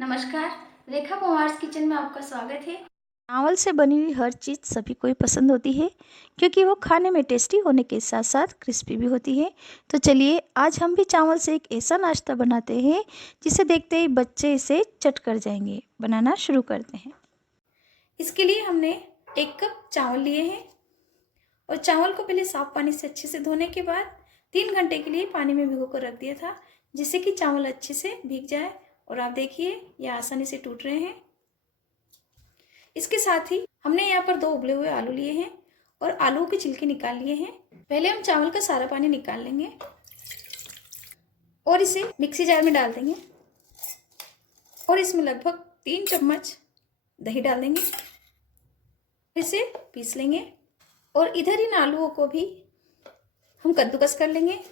नमस्कार, रेखा पवार्स किचन में आपका स्वागत है। चावल से बनी हुई हर चीज़ सभी को ही पसंद होती है क्योंकि वो खाने में टेस्टी होने के साथ साथ क्रिस्पी भी होती है। तो चलिए आज हम भी चावल से एक ऐसा नाश्ता बनाते हैं जिसे देखते ही बच्चे इसे चट कर जाएंगे। बनाना शुरू करते हैं। इसके लिए हमने 1 कप चावल लिए हैं और चावल को पहले साफ पानी से अच्छे से धोने के बाद 3 घंटे के लिए पानी में भिगो कर रख दिया था, जिससे कि चावल अच्छे से भीग जाए। और आप देखिए ये आसानी से टूट रहे हैं। इसके साथ ही हमने यहाँ पर 2 उबले हुए आलू लिए हैं और आलू के छिलके निकाल लिए हैं। पहले हम चावल का सारा पानी निकाल लेंगे और इसे मिक्सी जार में डाल देंगे और इसमें लगभग 3 चम्मच दही डाल देंगे, इसे पीस लेंगे। और इधर इन आलूओं को भी हम कद्दूकस कर लेंगे।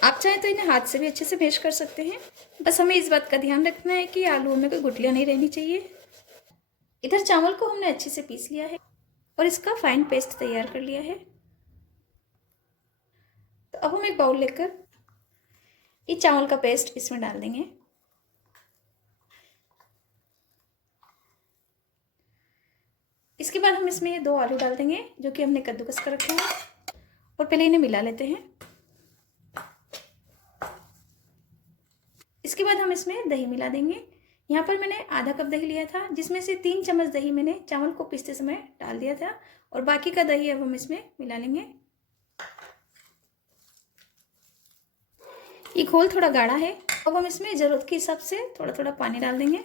आप चाहें तो इन्हें हाथ से भी अच्छे से मैश कर सकते हैं, बस हमें इस बात का ध्यान रखना है कि आलूओं में कोई गुठलियां नहीं रहनी चाहिए। इधर चावल को हमने अच्छे से पीस लिया है और इसका फाइन पेस्ट तैयार कर लिया है। तो अब हम एक बाउल लेकर ये चावल का पेस्ट इसमें डाल देंगे। इसके बाद हम इसमें ये 2 आलू डाल देंगे जो कि हमने कद्दूकस कर रखे हैं और पहले इन्हें मिला लेते हैं। इसके बाद हम इसमें दही मिला देंगे। यहाँ पर मैंने आधा कप दही लिया था, जिसमें से 3 चम्मच दही मैंने चावल को पीसते समय डाल दिया था और बाकी का दही अब हम इसमें मिला लेंगे। ये घोल थोड़ा गाढ़ा है, अब हम इसमें ज़रूरत के हिसाब से थोड़ा थोड़ा पानी डाल देंगे।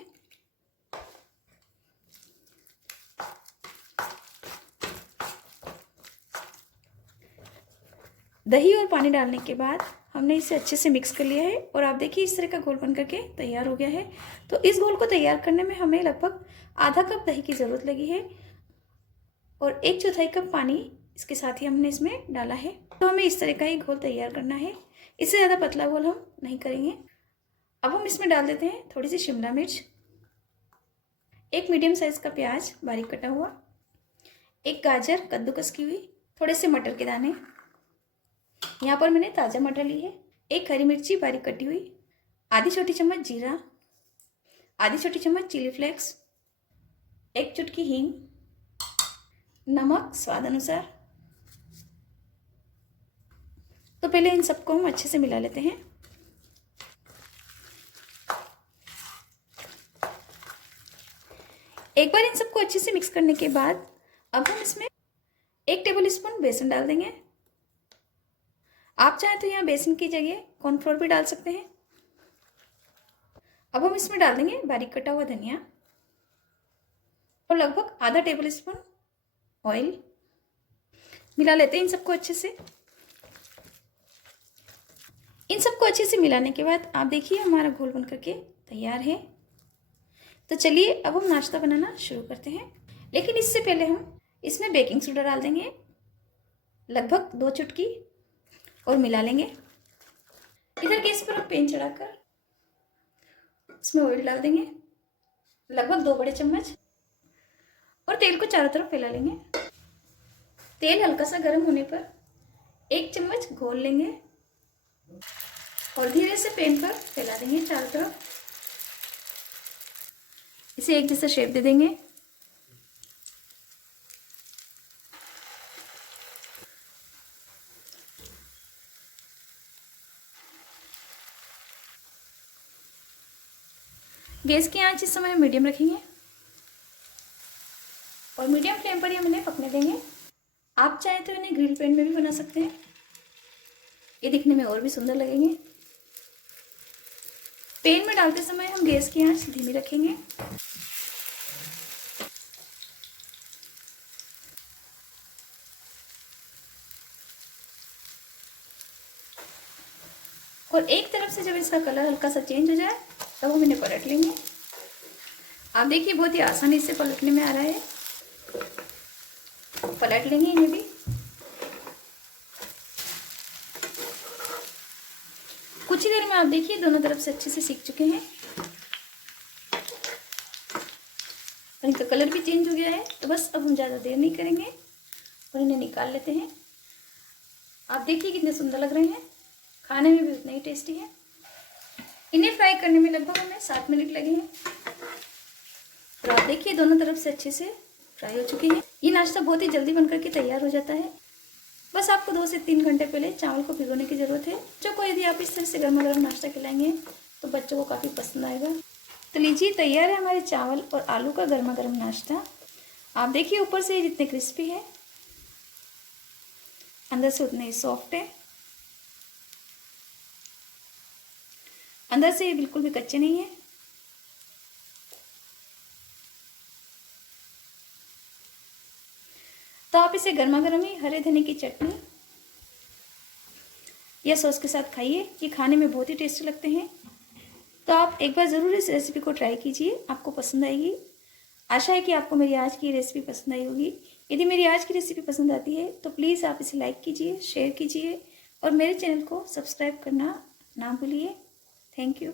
दही और पानी डालने के बाद हमने इसे अच्छे से मिक्स कर लिया है और आप देखिए इस तरह का घोल बन करके तैयार हो गया है। तो इस घोल को तैयार करने में हमें लगभग आधा कप दही की ज़रूरत लगी है और 1/4 कप पानी इसके साथ ही हमने इसमें डाला है। तो हमें इस तरह का ही घोल तैयार करना है, इससे ज़्यादा पतला घोल हम नहीं करेंगे। अब हम इसमें डाल देते हैं थोड़ी सी शिमला मिर्च, 1 मीडियम साइज़ का प्याज बारीक कटा हुआ, 1 गाजर कद्दूकस की हुई, थोड़े से मटर के दाने, यहाँ पर मैंने ताज़ा मटर ली है, 1 हरी मिर्ची बारीक कटी हुई, आधी छोटी चम्मच जीरा, आधी छोटी चम्मच चिली फ्लेक्स, 1 चुटकी हींग, नमक स्वाद अनुसार। तो पहले इन सबको हम अच्छे से मिला लेते हैं। एक बार इन सबको अच्छे से मिक्स करने के बाद अब हम इसमें 1 टेबल स्पून बेसन डाल देंगे। आप चाहें तो यहाँ बेसन की जगह कॉर्नफ्लोर भी डाल सकते हैं। अब हम इसमें डाल देंगे बारीक कटा हुआ धनिया और लगभग आधा टेबल स्पून ऑयल। मिला लेते हैं इन सबको अच्छे से। इन सबको अच्छे से मिलाने के बाद आप देखिए हमारा घोल बन करके तैयार है। तो चलिए अब हम नाश्ता बनाना शुरू करते हैं, लेकिन इससे पहले हम इसमें बेकिंग सोडा डाल देंगे लगभग 2 चुटकी और मिला लेंगे। इधर गैस पर हम पैन चढ़ाकर इसमें ऑयल डाल देंगे लगभग 2 बड़े चम्मच और तेल को चारों तरफ फैला लेंगे। तेल हल्का सा गर्म होने पर 1 चम्मच घोल लेंगे और धीरे से पैन पर फैला देंगे चारों तरफ। इसे एक जैसा शेप दे देंगे। गैस की आंच इस समय मीडियम रखेंगे और मीडियम फ्लेम पर ही हम इन्हें पकने देंगे। आप चाहें तो इन्हें ग्रिल पैन में भी बना सकते हैं, ये दिखने में और भी सुंदर लगेंगे। पैन में डालते समय हम गैस की आंच धीमी रखेंगे। और एक तरफ से जब इसका कलर हल्का सा चेंज हो जाए तब हम इन्हें पलट लेंगे। आप देखिए बहुत ही आसानी से पलटने में आ रहा है। पलट लेंगे इन्हें भी। कुछ ही देर में आप देखिए दोनों तरफ से अच्छे से सीख चुके हैं और इनका कलर भी चेंज हो गया है। तो बस अब हम ज़्यादा देर नहीं करेंगे और इन्हें निकाल लेते हैं। आप देखिए कितने सुंदर लग रहे हैं, खाने में भी उतना ही टेस्टी है। इन्हें फ्राई करने में लगभग हमें 7 मिनट लगे हैं। और आप देखिए दोनों तरफ से अच्छे से फ्राई हो चुके हैं। ये नाश्ता बहुत ही जल्दी बनकर के तैयार हो जाता है। बस आपको 2 से 3 घंटे पहले चावल को भिगोने की ज़रूरत है। बच्चों को यदि आप इस तरह से गर्मा गर्म नाश्ता खिलाएंगे तो बच्चों को काफ़ी पसंद आएगा। तो लीजिए, तैयार है हमारे चावल और आलू का गर्मा गर्म नाश्ता। आप देखिए ऊपर से जितने क्रिस्पी है, अंदर से उतने ही सॉफ्ट है। अंदर से ये बिल्कुल भी कच्चे नहीं है। तो आप इसे गर्मा गर्म ही हरे धनिया की चटनी या सॉस के साथ खाइए। ये खाने में बहुत ही टेस्टी लगते हैं। तो आप एक बार ज़रूर इस रेसिपी को ट्राई कीजिए, आपको पसंद आएगी। आशा है कि आपको मेरी आज की रेसिपी पसंद आई होगी। यदि मेरी आज की रेसिपी पसंद आती है तो प्लीज़ आप इसे लाइक कीजिए, शेयर कीजिए और मेरे चैनल को सब्सक्राइब करना ना भूलिए। Thank you.